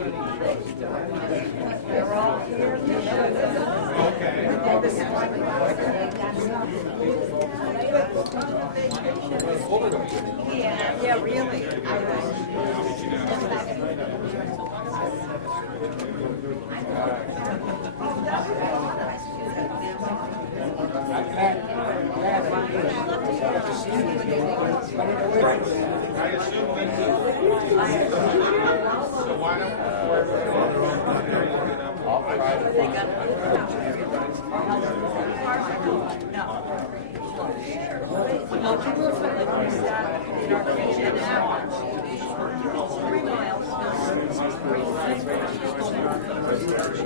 They're all here. Yeah, really.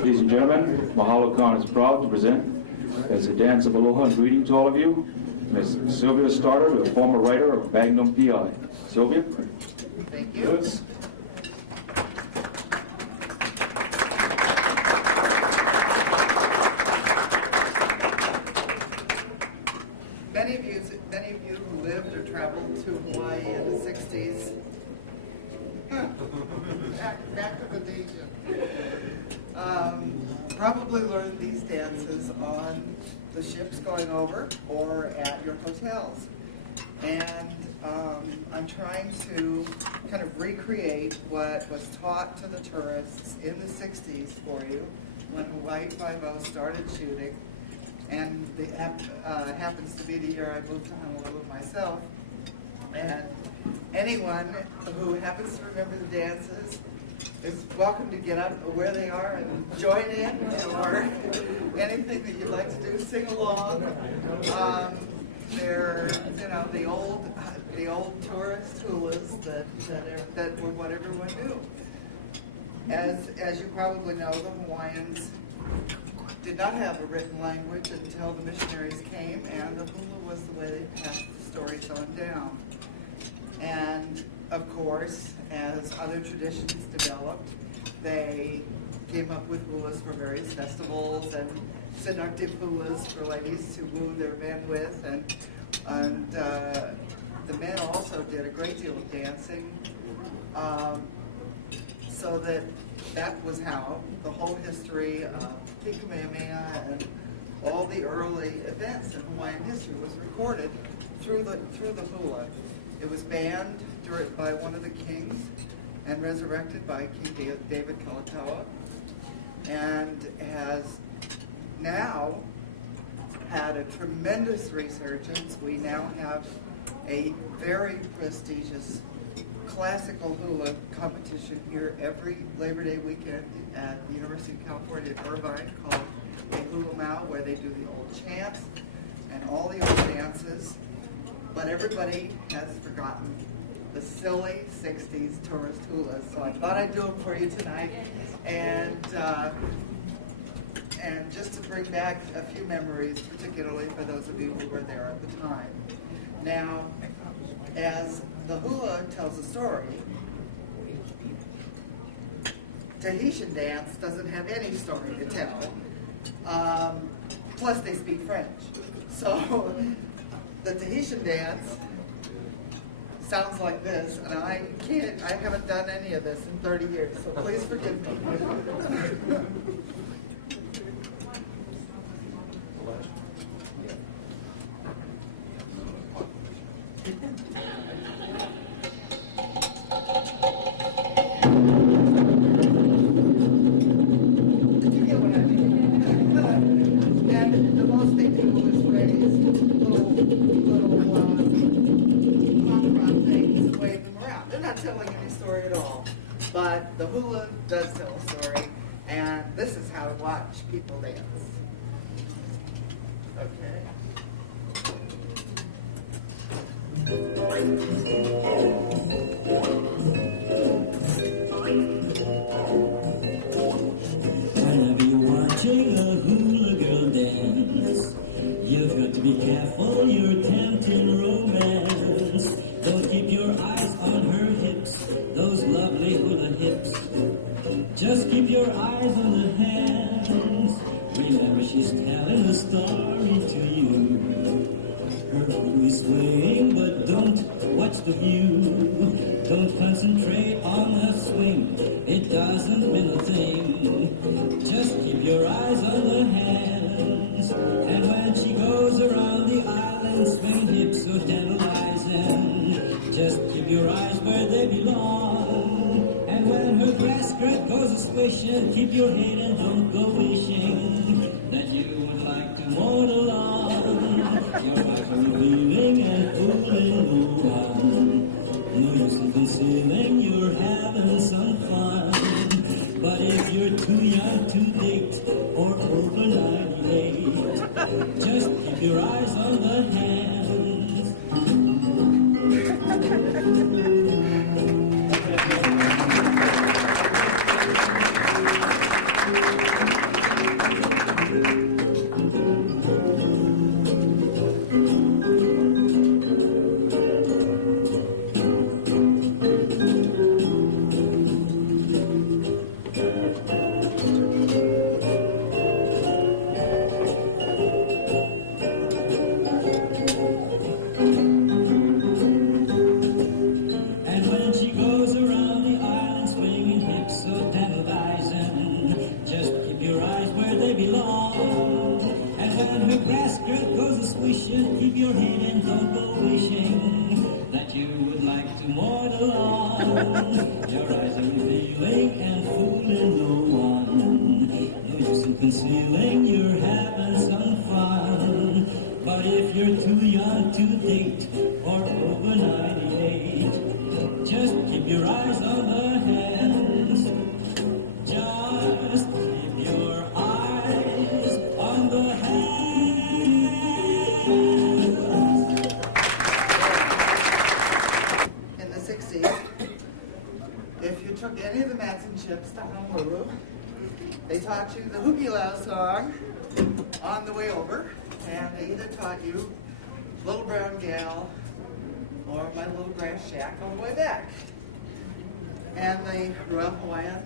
Ladies and gentlemen, Mahalo Khan is proud to present as a dance of aloha and greeting to all of you, Miss Sylvia Starter, the former writer of Magnum P.I. Sylvia? Thank you. Many of you who lived or traveled to Hawaii in the 60s, back to the days, probably learned these dances on the ships going over or at your hotels. And I'm trying to kind of recreate what was taught to the tourists in the 60s for you when Hawaii Five-0 started shooting. And it happens to be the year I moved to Honolulu myself. And anyone who happens to remember the dances is welcome to get up where they are and join in, or anything that you'd like to do, sing along. They're, the old tourist hulas that were what everyone knew. As you probably know, the Hawaiians did not have a written language until the missionaries came, and the hula was the way they passed the stories on down. And of course, as other traditions developed, they came up with hulas for various festivals and seductive hulas for ladies to woo their men with, and the men also did a great deal of dancing, so that was how the whole history of Kamehameha and all the early events in Hawaiian history was recorded through the hula. It was banned by one of the kings and resurrected by King David Kalakaua, and has now had a tremendous resurgence. We now have a very prestigious classical hula competition here every Labor Day weekend at the University of California at Irvine called the Hula Mau, where they do the old chants and all the old dances. But everybody has forgotten the silly 60s tourist hulas. So I thought I'd do them for you tonight. And just to bring back a few memories, particularly for those of you who were there at the time. Now, as the hula tells a story, Tahitian dance doesn't have any story to tell. Plus they speak French. So the Tahitian dance sounds like this, and I haven't done any of this in 30 years, so please forgive me. Telling any story at all, but the hula does tell a story, and this is how to watch people dance. Okay. Whenever you're watching a hula girl dance, you've got to be careful, you're tempting romance. Don't keep your eyes on her hips, those lovely hula hips. Just keep your eyes on the hands. Remember, she's telling a story to you. Her hula is swaying, but don't watch the view. Don't concentrate on the swing, it doesn't mean a thing. Just keep your eyes on the hands. And when she goes around the island, swing hips so tantalizing. Just keep your eyes where they belong. And when her grass skirt goes a swishing, keep your head and don't go wishing that you would like to moan along. Your eyes are revealing and fooling no one. No use in concealing, you're having some fun. But if you're too young to date or over 98, just keep your eyes on the hands. And when she goes around the island swinging hips so tantalizing, just keep your eyes where they belong. And when her grass skirt goes a swishing, keep your head and don't go wishing that you would like to mourn along. Your eyes are revealing and fooling no one. No use in concealing, you're having some fun. But if you're too young to date or over 98, just keep your eyes on the hands. Just keep your eyes on the hands. In the 60s, if you took any of the Matson-ships to Honolulu, they taught you the Hukilau song on the way over, and they either taught you Little Brown Gal or My Little Grass Shack on the way back. And the Royal Hawaiian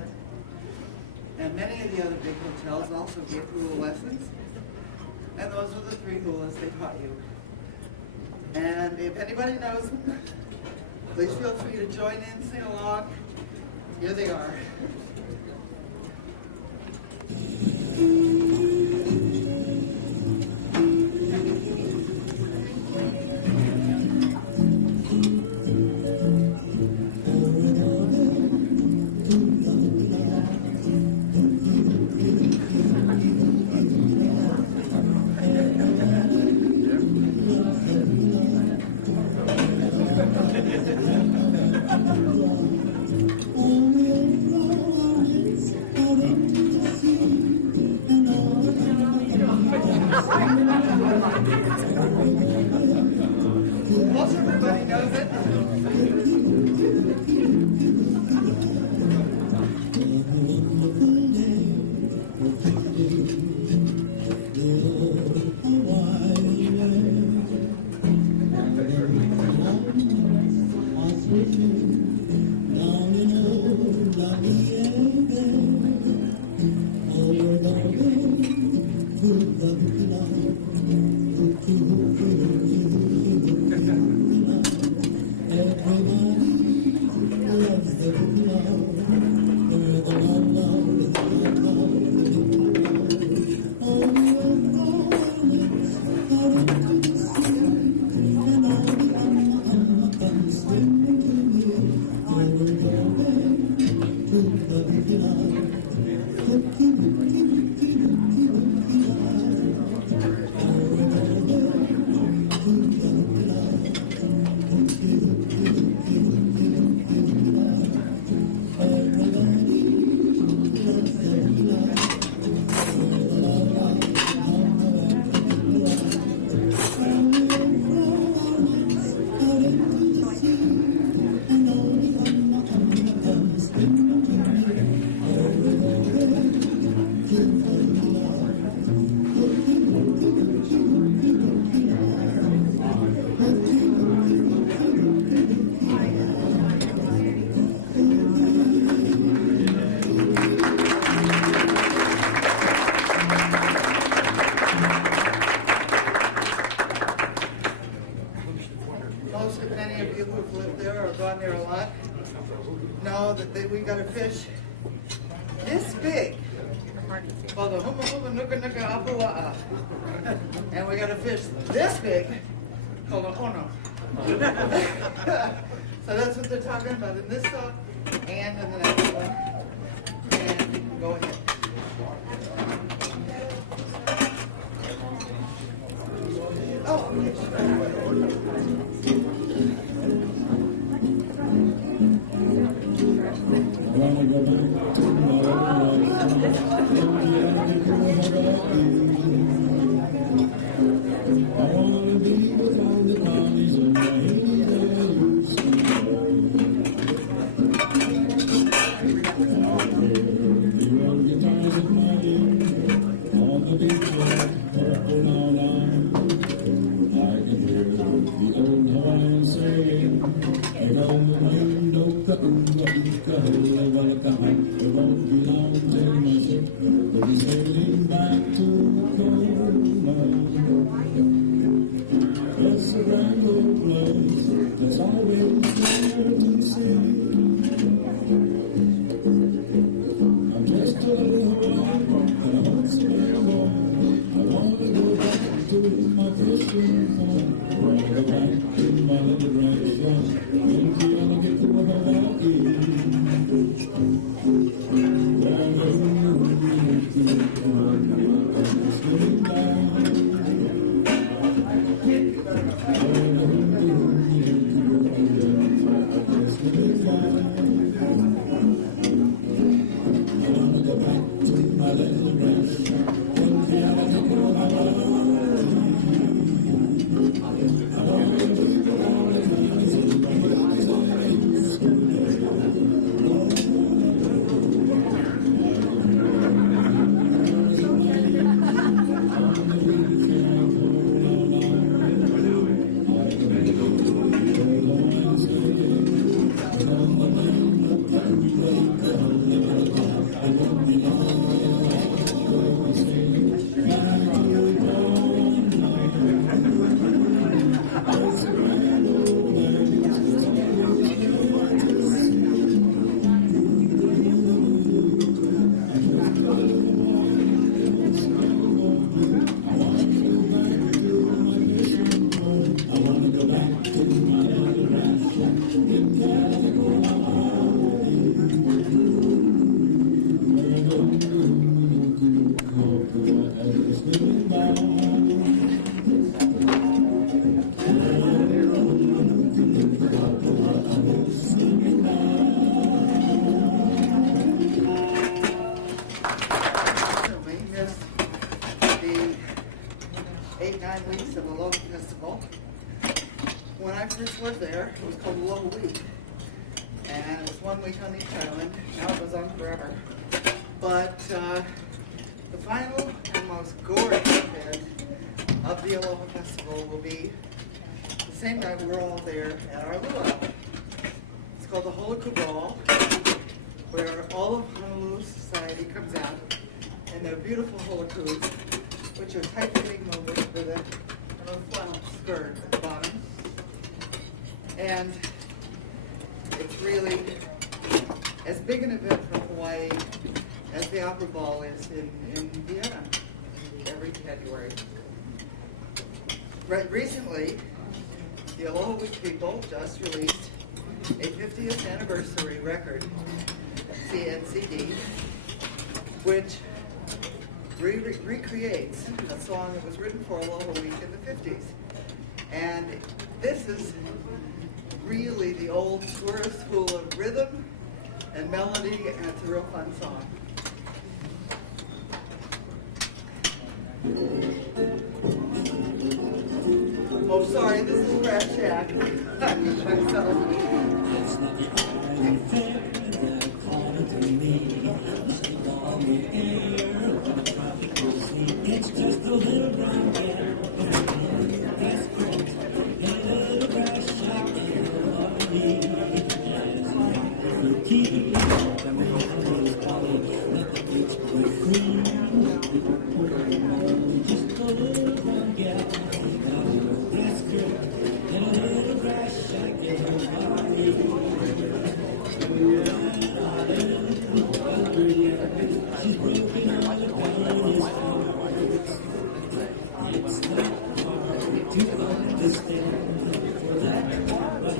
and many of the other big hotels also gave hula lessons, and those were the 3 hulas they taught you. And if anybody knows them, please feel free to join in, sing along. Here they are. And fish this big. Called the huma huma nuka nuka apua. And we got a fish this big called a ono. So that's what they're talking about in this song and in the next one. And go ahead. Oh, okay. When I first lived there, it was called Aloha Week. And it was 1 week on each island. Now it goes on forever. But the final and most gorgeous event of the Aloha Festival will be the same night we're all there at our luau. It's called the Holoku Ball, where all of Honolulu society comes out in their beautiful holokus, which are tight-fitting movements with a flannel skirt at the bottom. And it's really as big an event for Hawaii as the Opera Ball is in Vienna every February. Recently, the Aloha Week people just released a 50th anniversary record, CNCD, which recreates a song that was written for Aloha Week in the 50s. And this is really the old tourist hula rhythm and melody, and it's a real fun song. Oh, sorry, this is Crash Shack. It's not the only thing that called to me. On the air, on the tropical sea. It's just a little brown girl. That's great. A little grass shack in Hawaii. As the key, the man is calling. Let the beach go free. Just a little brown girl. That's great. A little grass shack in Hawaii. She's broken all the colors. It's not hard to understand that Mahalo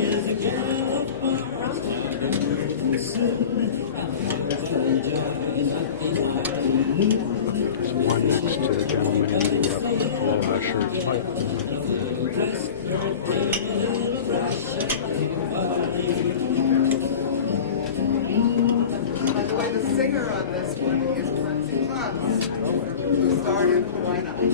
is a girl of Mars. And soon, I'll find joy in afternoon. There's one next to the gentleman in the aloha shirt. By the way, the singer on this one is Prince Claus, who starred in Hawaii Night.